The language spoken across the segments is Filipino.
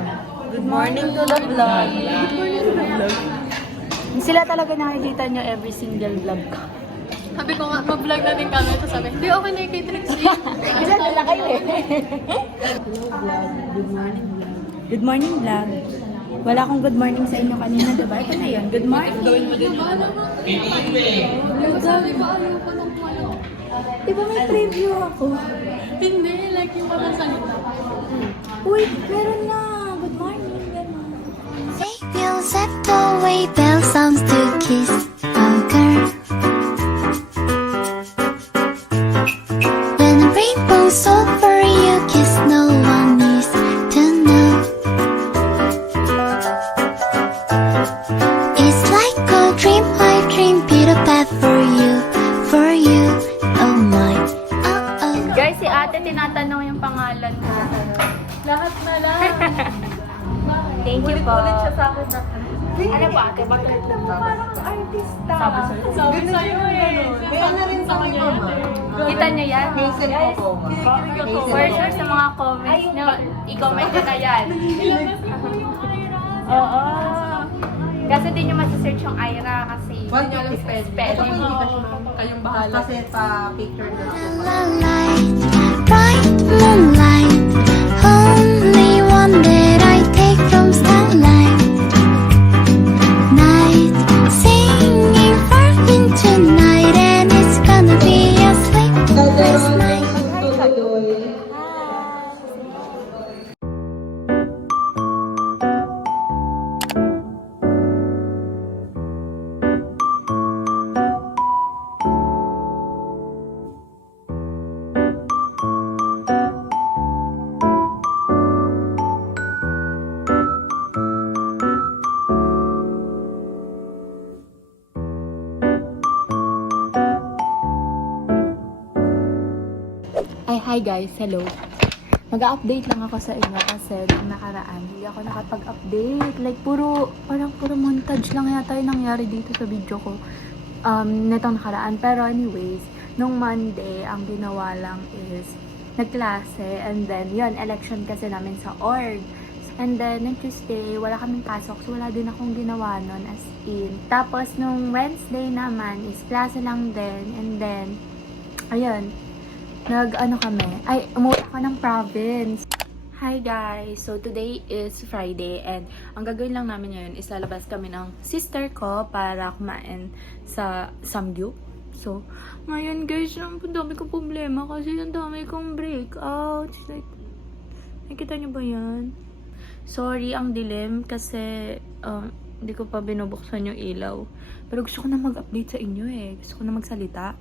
vlog. Good morning to the vlog. Good morning to the vlog. Sila talaga nakikita nyo every single vlog ko. Sabi ko nga, mag-vlog na din kami. Tapos sabi, hindi, okay na yung kay Trixie. Kasi nila kayo eh. Hello vlog. Good morning vlog. Good morning vlog. Wala akong good morning sa inyo kanina, diba? Ito na yun. Good morning. Gawin mo din yung ano. Sabi ko, ayaw ko nung ano. Diba may preview ako? Hindi, like yung mga salita. Uy, meron na. Good morning. Gano'n. Saviors have away bell sounds to kiss a girl. When the rainbow's over, you kiss, no one needs to know. It's like a dream, I dream, Peter Pan for you, oh my, oh oh. Guys, si ate tinatanong yung pangalan ko. Lahat na lang. Thank you po. Ulit siya sa akin na. Ano po ate? Bakit na mo parang artista? Sabi sa'yo eh. Kaya na rin sa kanya, ma. Kita niyo yan? Hazel Coco, ma. For sure sa mga comments nyo, i-comment nyo na yan. Ilabas niyo po yung Ira. Oo. Kasi di nyo masisearch yung Ira kasi One hindi nyo alam spell. spelling. Hindi ka siya. Kayong bahala. Kasi pa-picture na ako. Moonlight, bright moonlight, only one that I take from starlight. Night, singing far into night, and it's gonna be a sleepless night. Ay, hi guys. Hello. Mag-update lang ako sa inyo kasi nung nakaraan, hindi ako nakapag-update. Like, parang puro montage lang yata yung nangyari dito sa video ko. Netong nakaraan. Pero anyways, nung Monday, ang ginawa lang is nagklase. And then, yun, election kasi namin sa org. And then, nung Tuesday, wala kaming pasok. So, wala din akong ginawa nun as in. Tapos, nung Wednesday naman is klase lang din. And then, ayun, umuwi ako ng province. Hi guys! So today is Friday and ang gagawin lang namin ngayon is lalabas kami ng sister ko para kumain sa Samgyup. So, ngayon guys, ang dami kong problema kasi ang dami kong breakouts. Like, nakita niyo ba yan? Sorry, ang dilim kasi hindi ko pa binubuksan yung ilaw. Pero gusto ko na mag-update sa inyo eh. Gusto ko na magsalita.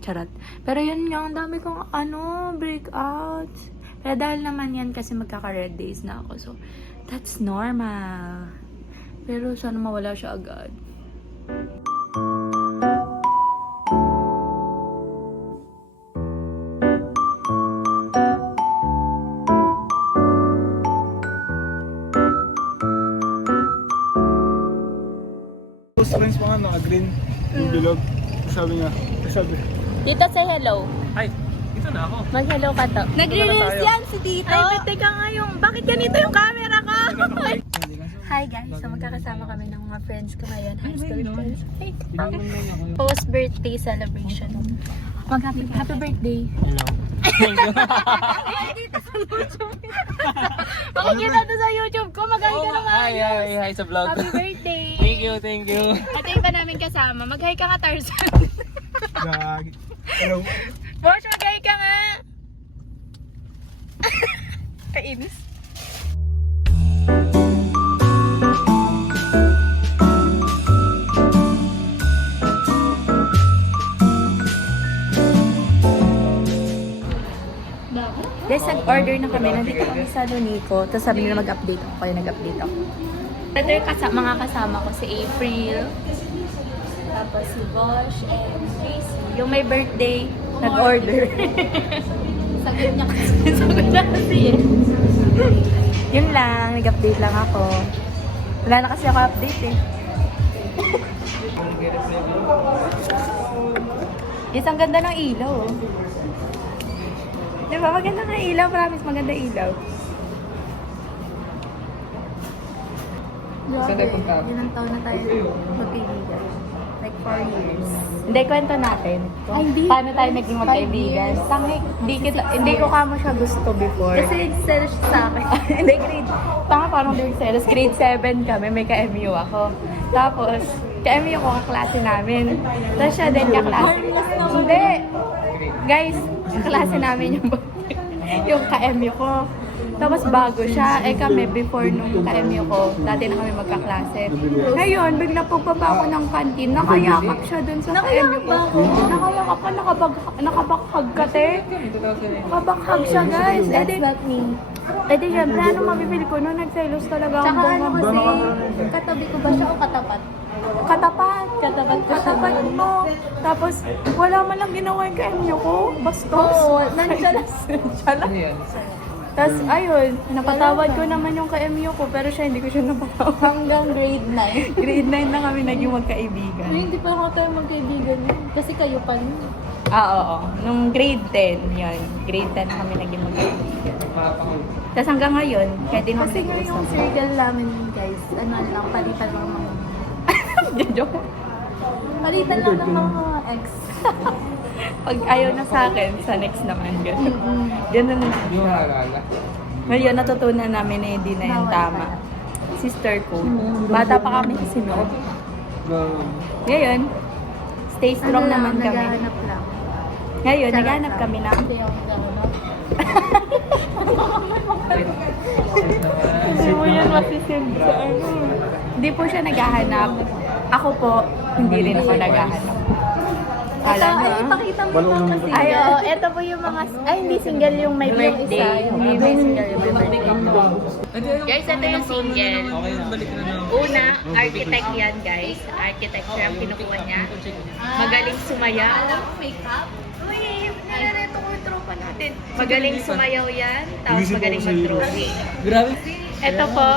Charot. Pero yun nga, ang dami kong breakouts. Pero dahil naman yan kasi magkaka-red days na ako. So, that's normal. Pero sana mawala siya agad. Close friends mga naka-green yung bilog. Sabi. Tito, say hello. Ay, ito na ako. Mag-hello ka to. Nagre-reels yan si Tito. Ay, teka nga yung, bakit ganito yung camera ko? Hi guys, so magkakasama kami ng mga friends ko ngayon. High school friends. Post-birthday celebration. Happy birthday. Hello. Makikita to sa YouTube ko, mag-hi ka naman. Hi sa vlog. Happy birthday. Thank you. Ito yung pa namin kasama. Mag-hi ka nga, Tarzan. Gagi. Hello. Boss, mag-hi ka nga. Kainis. Guys, nag-order na kami. Nandito kami sa Lunico. Tapos sabi nila mag-update ako. Kaya nag-update ako. Ito yung mga kasama ko. Si April. Tapos si Bosch and Tracy. Yung may birthday, nag-order. Sagot niya kasi. Sagot niya kasi eh. Yun lang. Nag-update lang ako. Wala na kasi ako update eh. Yes, ang ganda ng ilaw oh. Diba? Maganda ng ilaw. Promise, maganda ilaw. Ilang taon na tayo magkaibigan. Like 4 years. Hindi, kwento natin. Kung Ay, hindi. paano tayo naging 5 magkaibigan. years. Hindi ko kamo siya gusto before. Kasi nag-search sa akin. Hindi, parang doing selos. Grade 7 kami, may ka-MU ako. Tapos, ka-MU ko kaklase namin. Tapos siya din kaklase. Hindi. Guys, kaklase namin yung ka-MU ko. Tapos bago siya, kami before nung ka-MU ko, dati na kami magkaklase. Ngayon, bigla pagbaba ako ng kantin, nakayakap siya dun sa ka-MU ko. Nakayakap ka, nakabakhag ka, te. Nakabakhag siya, guys. That's not me. Di syempre, ano mabibili ko noon? Nagselos talaga ako. Tsaka ano kasi, katabi ko ba siya o katapat? Katapat. Katapat ko siya. Katapat mo. Tapos, wala man lang ginawa yung ka-MU ko. Bastos. Oo, nandiyan lang. Siya lang. Tapos, ayun, napatawad ko naman yung ka-MU ko, pero siya, hindi ko siya napatawad. Hanggang grade 9. Grade 9 na kami naging magkaibigan. Pero hindi pa ako tayo magkaibigan yun. Kasi kayo pa nun. Oo. Nung grade 10, yun. Grade 10 na kami naging magkaibigan. Tapos hanggang ngayon, kahit di naman Kasi nga yung circle namin guys, ano lang, palitan lang ng mga... Joke. Palitan lang ng mga ex. Pag ayaw na sa akin, sa next naman, gano'n. Gano'n na siya. Ngayon, natutunan namin na hindi na yung tama. Sister ko. Bata pa kami kasi no. Ngayon, stay strong Ano lang, naman kami. naghahanap lang. Ngayon, Charot naghanap lang. kami na. Hindi ako naghahanap. Hindi mo yan masisim sa ano. Hindi po siya naghahanap. Ako po, hindi rin ako naghahanap. Kala Ay, niyo, ipakita mo lang kasi. Ay, oo. Eto po yung mga... Ay, hindi single yung may birthday. Hindi may single yung may birthday. Guys, ito yung single. Una, architect yan, guys. Architecture ang kinukuha niya. Magaling sumaya. Makeup? Uy, nilareto ko yung tropa natin. Magaling sumayaw yan. Tapos magaling mag-drawing. Grabe. Ito po,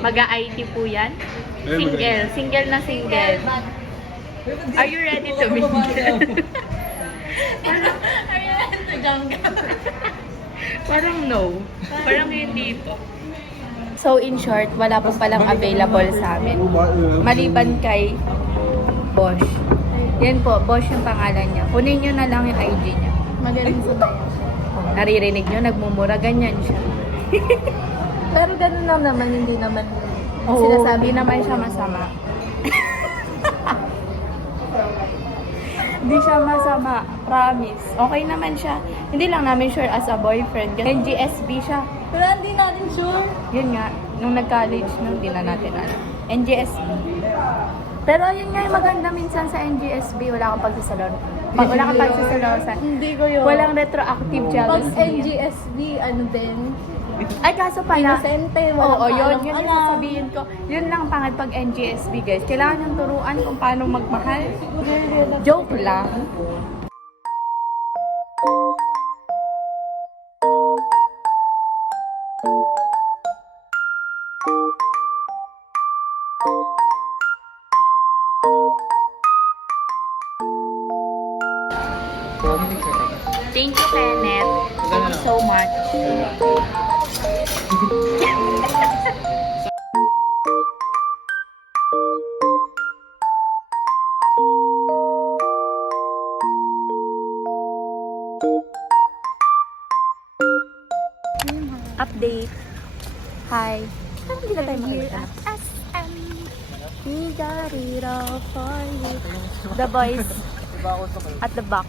mag-IT po yan. Single. Single na single. Are you ready to mingle? Parang no. Parang hindi po. So in short, wala po palang available sa amin. Maliban kay Bosch. Yan po, Bosch yung pangalan niya. Kunin nyo na lang yung IG niya. Magaling sumayaw. Naririnig nyo, nagmumura, ganyan siya. Pero ganun lang naman, hindi naman Oo, sinasabi hindi naman siya masama. Hindi siya masama, promise. Okay naman siya. Hindi lang namin sure as a boyfriend. Kasi NGSB siya. Pero hindi natin sure. Yun nga, nung nag-college, hindi na natin alam. NGSB. Pero yun nga yung maganda minsan sa NGSB, wala kang pagsasalon. Pag wala kang pagsasalosan, Hindi ko yun. walang retroactive Pag jealousy. NGSB, ano din? Ay, kaso pala, Inosente, oo, walang yun yung paalam-alam. sasabihin ko. Yun lang pangit pag NGSB, guys. Kailangan yung turuan kung paano magmahal. Joke lang. Thank you, Kenneth. Thank you so much. Update. Hi. Parang hindi na tayo makikita. SM. We got it all for you. The boys at the back.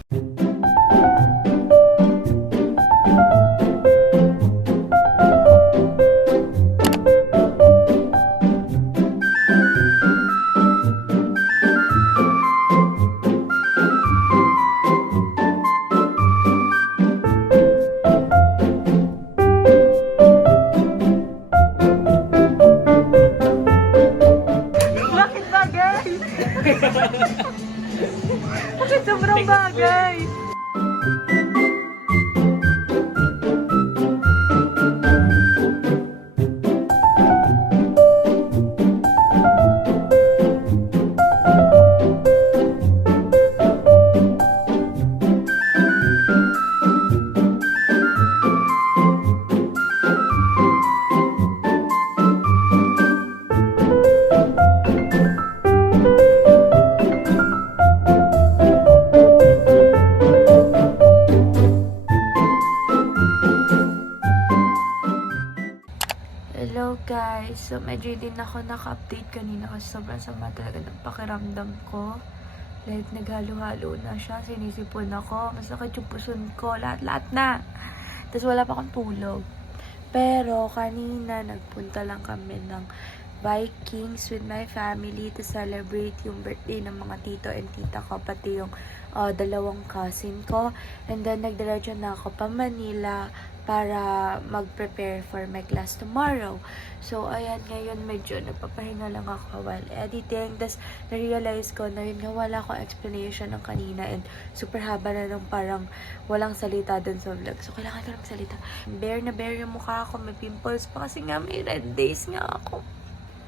Bakit bagay? Bakit sobrang bagay? guys, so medyo din ako naka-update kanina kasi sobrang sama talaga ng pakiramdam ko. Like, naghalo-halo na siya, sinisipon ako, masakit yung puson ko, lahat-lahat na. Tapos wala pa akong tulog. Pero kanina, nagpunta lang kami ng Vikings with my family to celebrate yung birthday ng mga tito and tita ko, pati yung dalawang cousin ko. And then, nagdiretso na ako pa Manila para mag-prepare for my class tomorrow. So, ayan, ngayon medyo nagpapahinga lang ako while editing. Tapos, na-realize ko na yun nga, wala akong explanation ng kanina and super haba na nung parang walang salita dun sa vlog. So, kailangan ko lang salita. Bare na bare yung mukha ko, may pimples pa kasi nga may red days nga ako.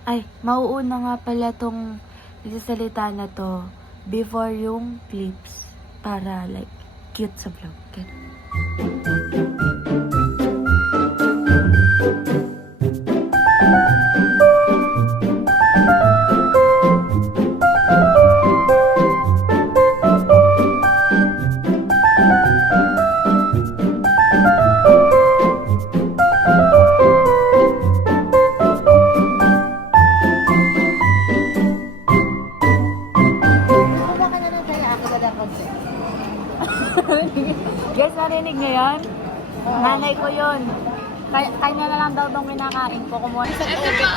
Ay, mauuna nga pala tong nagsasalita na to before yung clips para like cute sa vlog. Ganun. Kuha ka na ng kaya ako na lang konti. Guys, narinig niyo yan? Nanay ko yun. Kanya na lang daw itong kinakain ko. Kumuha sa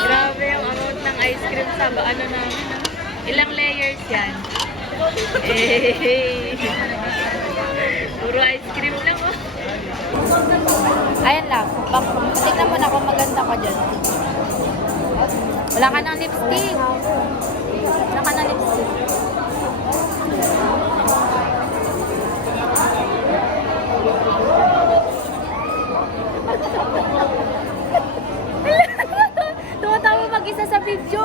grabe yung amount ng ice cream sa ano namin. Ilang layers yan? Puro ice cream lang oh. Ayan lang. Tignan mo na kung maganda ka dyan. Wala ka ng lipstick. Wala ka ng lipstick. Tumatawa mag-isa sa video.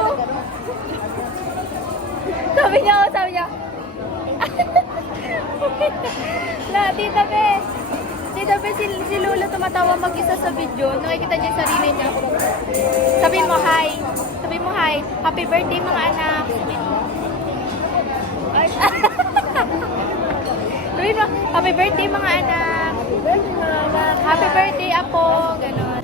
Sabi niya. Tita Be, si Lolo tumatawa mag-isa sa video. Nakikita niya yung sarili niya. Sabihin mo hi. Happy birthday mga anak. Sabihin mo, happy birthday mga anak. Happy birthday, Apo. Ganon.